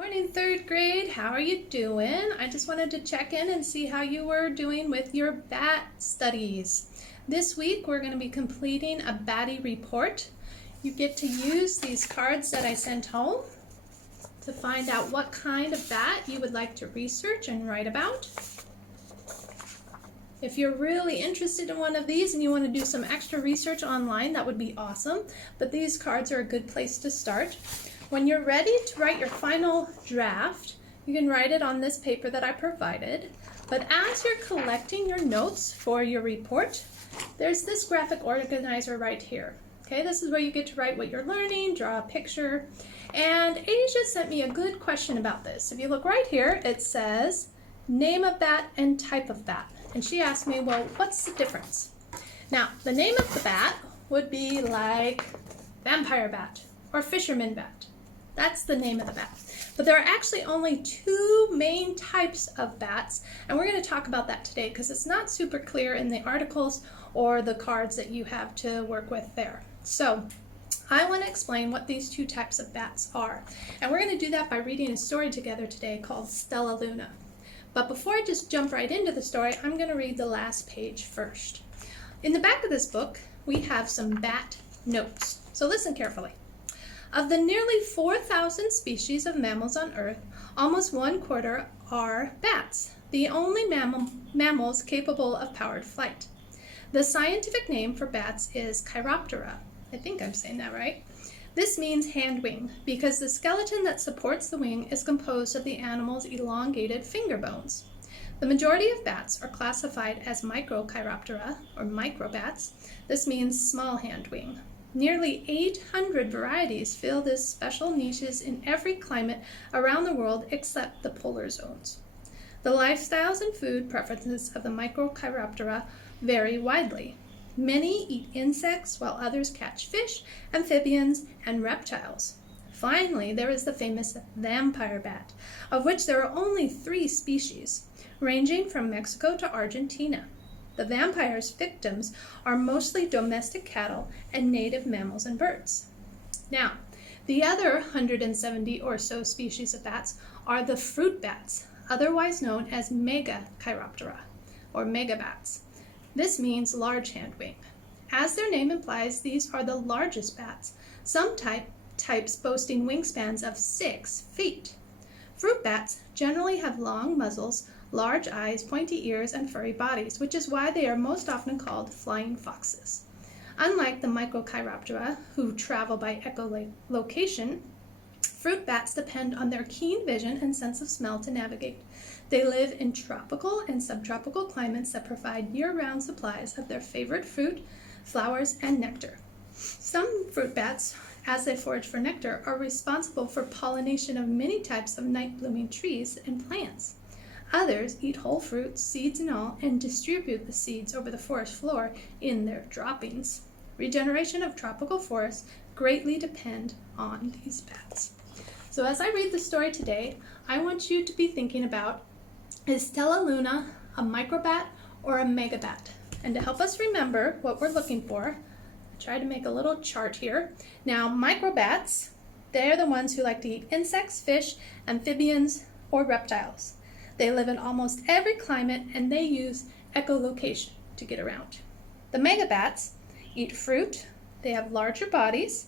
Morning, third grade. How are you doing? I just wanted to check in and see how you were doing with your bat studies. This week we're going to be completing a batty report. You get to use these cards that I sent home to find out what kind of bat you would like to research and write about. If you're really interested in one of these and you want to do some extra research online, that would be awesome. But these cards are a good place to start. When you're ready to write your final draft, you can write it on this paper that I provided. But as you're collecting your notes for your report, there's this graphic organizer right here. Okay, this is where you get to write what you're learning, draw a picture. And Asia sent me a good question about this. If you look right here, it says name of bat and type of bat. And she asked me, well, what's the difference? Now, the name of the bat would be like vampire bat or fisherman bat. That's the name of the bat. But there are actually only two main types of bats, and we're going to talk about that today because it's not super clear in the articles or the cards that you have to work with there. So I want to explain what these two types of bats are. And we're going to do that by reading a story together today called Stellaluna. But before I just jump right into the story, I'm going to read the last page first. In the back of this book, we have some bat notes. So listen carefully. Of the nearly 4,000 species of mammals on Earth, almost 1/4 are bats, the only mammals capable of powered flight. The scientific name for bats is Chiroptera. I think I'm saying that right. This means hand wing because the skeleton that supports the wing is composed of the animal's elongated finger bones. The majority of bats are classified as Microchiroptera, or microbats. This means small hand wing. Nearly 800 varieties fill this special niches in every climate around the world except the polar zones. The lifestyles and food preferences of the Microchiroptera vary widely. Many eat insects while others catch fish, amphibians, and reptiles. Finally, there is the famous vampire bat, of which there are only 3 species, ranging from Mexico to Argentina. The vampire's victims are mostly domestic cattle and native mammals and birds. Now, the other 170 or so species of bats are the fruit bats, otherwise known as Megachiroptera, or megabats. This means large hand wing. As their name implies, these are the largest bats, some types boasting wingspans of 6 feet. Fruit bats generally have long muzzles, large eyes, pointy ears, and furry bodies, which is why they are most often called flying foxes. Unlike the Microchiroptera, who travel by echolocation, fruit bats depend on their keen vision and sense of smell to navigate. They live in tropical and subtropical climates that provide year-round supplies of their favorite fruit, flowers, and nectar. Some fruit bats, as they forage for nectar, are responsible for pollination of many types of night-blooming trees and plants. Others eat whole fruits, seeds and all, and distribute the seeds over the forest floor in their droppings. Regeneration of tropical forests greatly depend on these bats. So as I read the story today, I want you to be thinking about, is Stellaluna a microbat or a megabat? And to help us remember what we're looking for, I tried to make a little chart here. Now, microbats, they're the ones who like to eat insects, fish, amphibians, or reptiles. They live in almost every climate and they use echolocation to get around. The megabats eat fruit, they have larger bodies,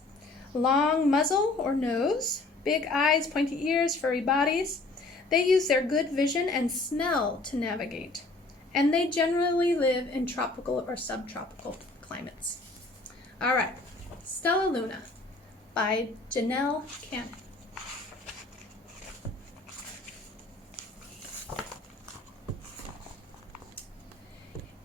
long muzzle or nose, big eyes, pointy ears, furry bodies. They use their good vision and smell to navigate. And they generally live in tropical or subtropical climates. All right, Stellaluna by Janelle Cannon.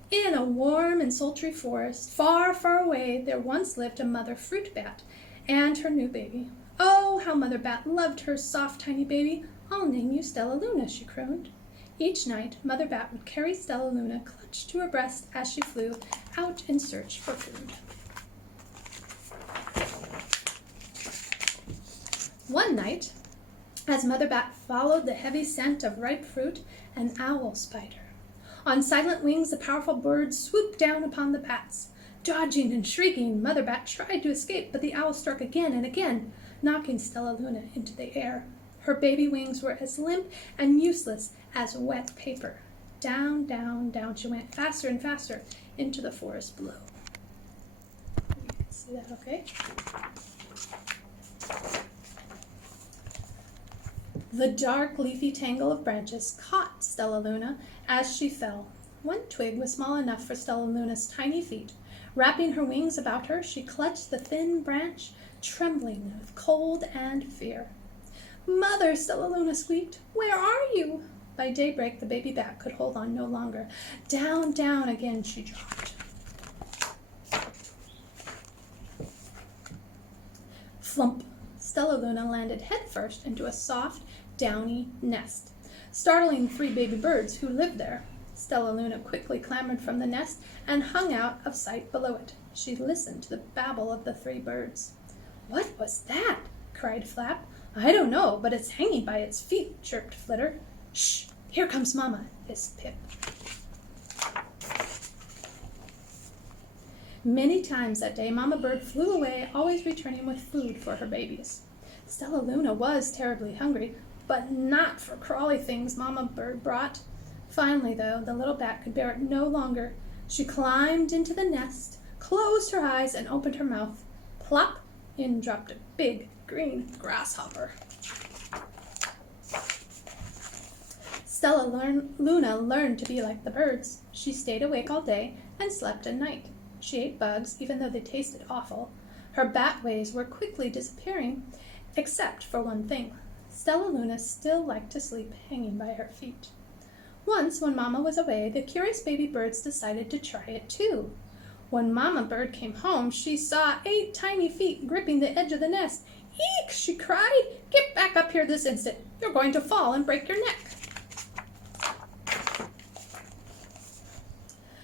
In a warm and sultry forest, far, far away, there once lived a mother fruit bat and her new baby. Oh, how Mother Bat loved her soft, tiny baby. I'll name you Stellaluna, she crooned. Each night, Mother Bat would carry Stellaluna clutched to her breast as she flew out in search for food. One night, as Mother Bat followed the heavy scent of ripe fruit, an owl spied her. On silent wings, the powerful bird swooped down upon the bats. Dodging and shrieking, Mother Bat tried to escape, but the owl struck again and again, knocking Stellaluna into the air. Her baby wings were as limp and useless as wet paper. Down, down, down she went, faster and faster, into the forest below. You can see that, okay? The dark, leafy tangle of branches caught Stellaluna as she fell. One twig was small enough for Stellaluna's tiny feet. Wrapping her wings about her, she clutched the thin branch, trembling with cold and fear. "Mother," Stellaluna squeaked, "where are you?" By daybreak, the baby bat could hold on no longer. Down, down again she dropped. Flump! Stellaluna landed headfirst into a soft, downy nest, startling 3 baby birds who lived there. Stellaluna quickly clambered from the nest and hung out of sight below it. She listened to the babble of the 3 birds. "What was that?" cried Flap. "I don't know, but it's hanging by its feet," chirped Flitter. "Shh! Here comes Mama," hissed Pip. Many times that day, Mama Bird flew away, always returning with food for her babies. Stellaluna was terribly hungry, but not for crawly things Mama Bird brought. Finally, though, the little bat could bear it no longer. She climbed into the nest, closed her eyes, and opened her mouth. Plop! In dropped a big green grasshopper. Stellaluna learned to be like the birds. She stayed awake all day and slept at night. She ate bugs, even though they tasted awful. Her bat ways were quickly disappearing, except for one thing. Stellaluna still liked to sleep hanging by her feet. Once, when Mama was away, the curious baby birds decided to try it too. When Mama Bird came home, she saw 8 tiny feet gripping the edge of the nest. "Eek!" she cried. "Get back up here this instant. You're going to fall and break your neck."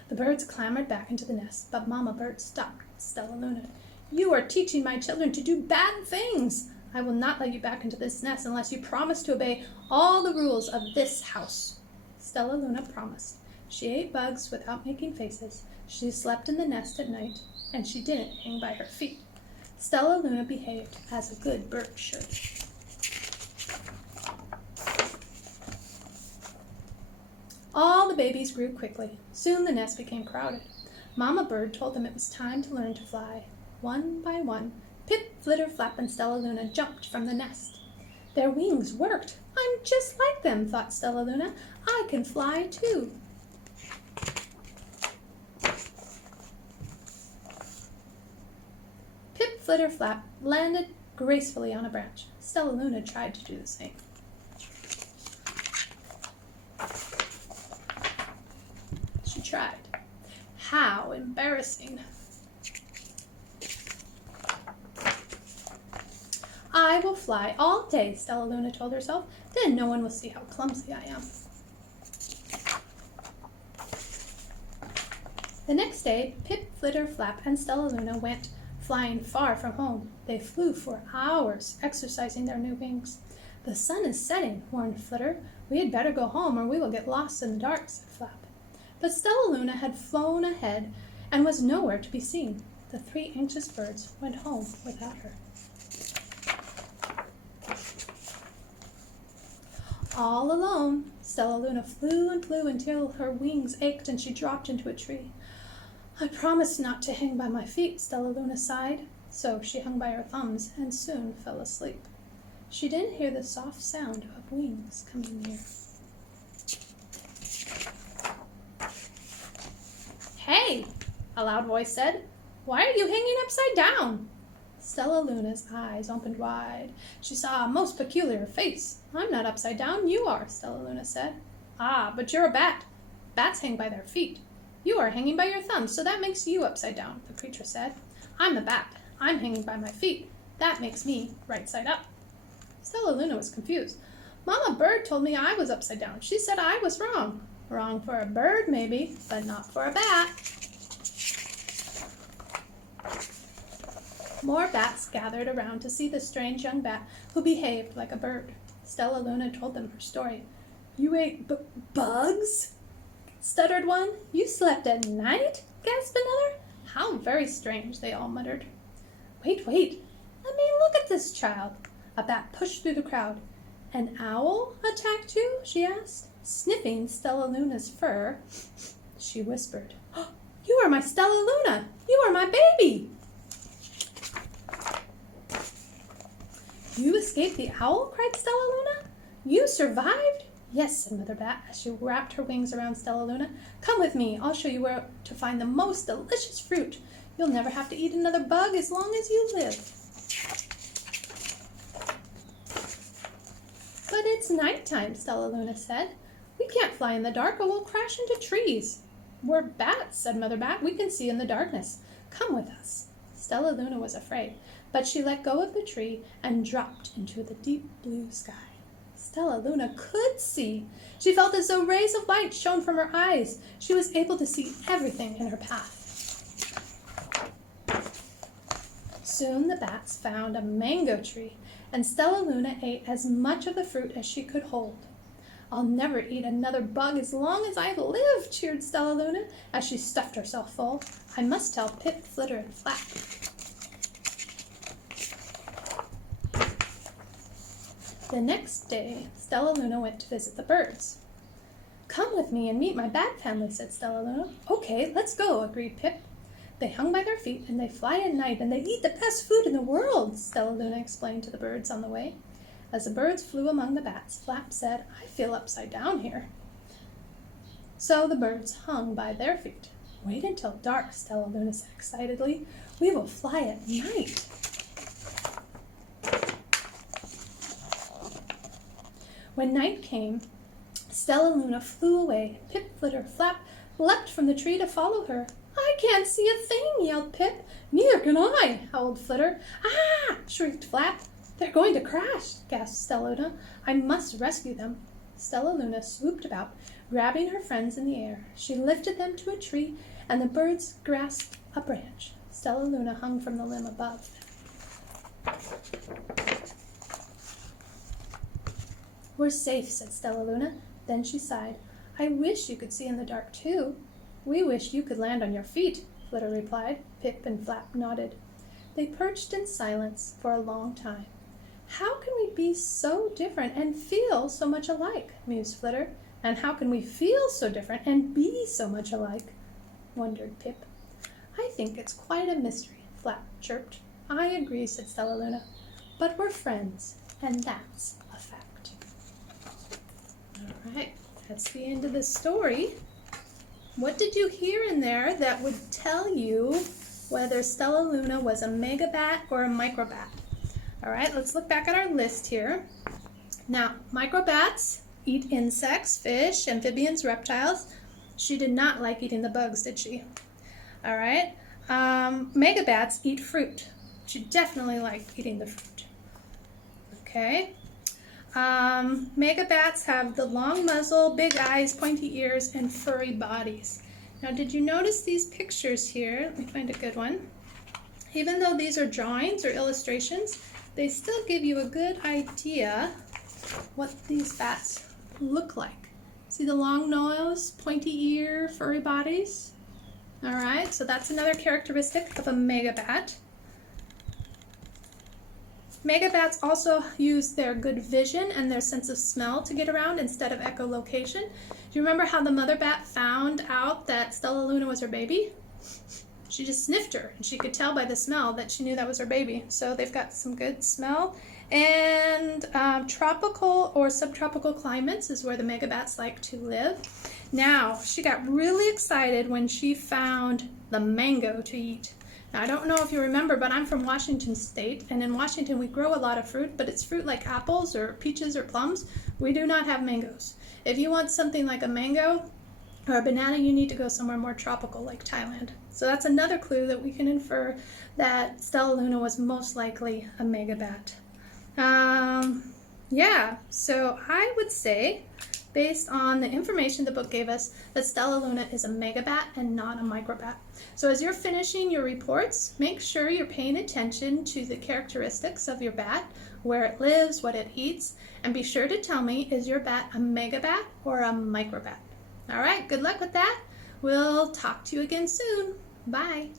The birds clambered back into the nest, but Mama Bird stopped Stellaluna. "You are teaching my children to do bad things. I will not let you back into this nest unless you promise to obey all the rules of this house." Stellaluna promised. She ate bugs without making faces. She slept in the nest at night, and she didn't hang by her feet. Stellaluna behaved as a good bird should. All the babies grew quickly. Soon the nest became crowded. Mama Bird told them it was time to learn to fly. One by one, Pip, Flitter, Flap, and Stellaluna jumped from the nest. Their wings worked. "I'm just like them," thought Stellaluna. "I can fly too." Pip, Flitter, Flap landed gracefully on a branch. Stellaluna tried to do the same. She tried. How embarrassing. "I will fly all day," Stellaluna told herself. "Then no one will see how clumsy I am." The next day, Pip, Flitter, Flap, and Stellaluna went flying far from home. They flew for hours, exercising their new wings. "The sun is setting," warned Flitter. "We had better go home or we will get lost in the dark," said Flap. But Stellaluna had flown ahead and was nowhere to be seen. The 3 anxious birds went home without her. All alone, Stellaluna flew and flew until her wings ached and she dropped into a tree. "I promised not to hang by my feet," Stellaluna sighed. So she hung by her thumbs and soon fell asleep. She didn't hear the soft sound of wings coming near. "Hey," a loud voice said, "why are you hanging upside down?" Stellaluna's eyes opened wide. She saw a most peculiar face. "I'm not upside down, you are," Stellaluna said. "Ah, but you're a bat. Bats hang by their feet. You are hanging by your thumbs, so that makes you upside down," the creature said. "I'm the bat. I'm hanging by my feet. That makes me right side up." Stellaluna was confused. "Mama Bird told me I was upside down. She said I was wrong." "Wrong for a bird, maybe, but not for a bat." More bats gathered around to see the strange young bat who behaved like a bird. Stellaluna told them her story. "You ate bugs?" stuttered one. "You slept at night?" gasped another. "How very strange," they all muttered. Wait, let me look at this child." A bat pushed through the crowd. An owl attacked you? She asked. Sniffing Stellaluna's fur, she whispered, "Oh, you are my Stellaluna! You are my baby!" You escaped the owl? Cried Stellaluna. You survived? Yes, said Mother Bat as she wrapped her wings around Stellaluna. Come with me. I'll show you where to find the most delicious fruit. You'll never have to eat another bug as long as you live. But it's nighttime, Stellaluna said. We can't fly in the dark or we'll crash into trees. We're bats, said Mother Bat. We can see in the darkness. Come with us. Stellaluna was afraid, but she let go of the tree and dropped into the deep blue sky. Stellaluna could see. She felt as though rays of light shone from her eyes. She was able to see everything in her path. Soon the bats found a mango tree, and Stellaluna ate as much of the fruit as she could hold. I'll never eat another bug as long as I live, cheered Stellaluna as she stuffed herself full. I must tell Pip, Flitter, and Flap. The next day, Stellaluna went to visit the birds. Come with me and meet my bat family, said Stellaluna. Okay, let's go, agreed Pip. They hung by their feet and they fly at night and they eat the best food in the world, Stellaluna explained to the birds on the way. As the birds flew among the bats, Flap said, I feel upside down here. So the birds hung by their feet. Wait until dark, Stellaluna said excitedly. We will fly at night. When night came, Stellaluna flew away. Pip, Flitter, Flap leapt from the tree to follow her. I can't see a thing, yelled Pip. Neither can I, howled Flitter. Ah! Shrieked Flap. They're going to crash, gasped Stellaluna. I must rescue them. Stellaluna swooped about, grabbing her friends in the air. She lifted them to a tree, and the birds grasped a branch. Stellaluna hung from the limb above them. We're safe, said Stellaluna. Then she sighed. I wish you could see in the dark, too. We wish you could land on your feet, Flitter replied. Pip and Flap nodded. They perched in silence for a long time. How can we be so different and feel so much alike, mused Flitter. And how can we feel so different and be so much alike, wondered Pip. I think it's quite a mystery, Flap chirped. I agree, said Stellaluna. But we're friends, and that's a fact. All right, that's the end of the story. What did you hear in there that would tell you whether Stellaluna was a megabat or a microbat? All right, let's look back at our list here. Now, microbats eat insects, fish, amphibians, reptiles. She did not like eating the bugs, did she? All right. Megabats eat fruit. She definitely liked eating the fruit. Okay. Megabats have the long muzzle, big eyes, pointy ears, and furry bodies. Now, did you notice these pictures here? Let me find a good one. Even though these are drawings or illustrations, they still give you a good idea what these bats look like. See the long nose, pointy ear, furry bodies? All right, so that's another characteristic of a megabat. Megabats also use their good vision and their sense of smell to get around instead of echolocation. Do you remember how the mother bat found out that Stellaluna was her baby? She just sniffed her, and she could tell by the smell that she knew that was her baby. So they've got some good smell. And tropical or subtropical climates is where the megabats like to live. Now, she got really excited when she found the mango to eat. Now, I don't know if you remember, but I'm from Washington State, and in Washington we grow a lot of fruit, but it's fruit like apples or peaches or plums. We do not have mangoes. If you want something like a mango or a banana, you need to go somewhere more tropical like Thailand. So that's another clue that we can infer that Stellaluna was most likely a megabat. Yeah, so I would say, based on the information the book gave us, that Stellaluna is a megabat and not a microbat. So as you're finishing your reports, make sure you're paying attention to the characteristics of your bat, where it lives, what it eats, and be sure to tell me, is your bat a megabat or a microbat? All right, good luck with that. We'll talk to you again soon. Bye.